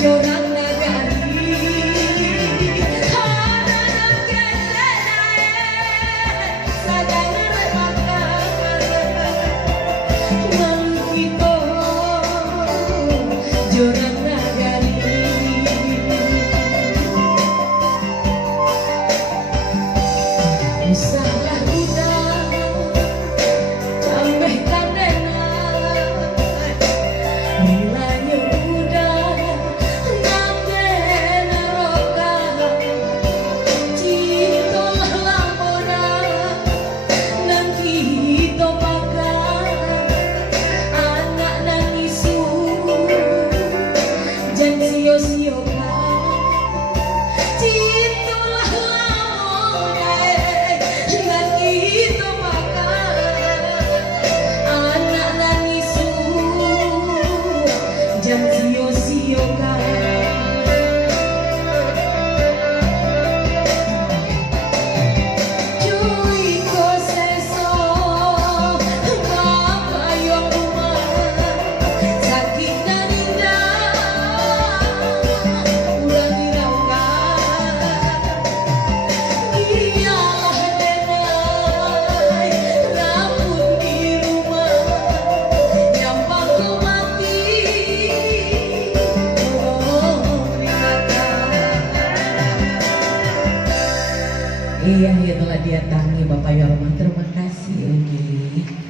Jorang nagari haranan kesanae sadang remakar mangkito jorang nagari usaha kita tambah kandenan nilainya udah ngamden roka cinta lamona nanti kita bakal anak nangisu jangan sio-siokan cinta lamona nanti kita bakal anak nangisu jangan sio-siokan cuy ko seso mapayong rumah sakit dan indah ulang diraukan iyalah denai rambut di rumah nyampang ku mati iya, ya telah diatangi Bapak Yorma. Terima kasih, Ugi.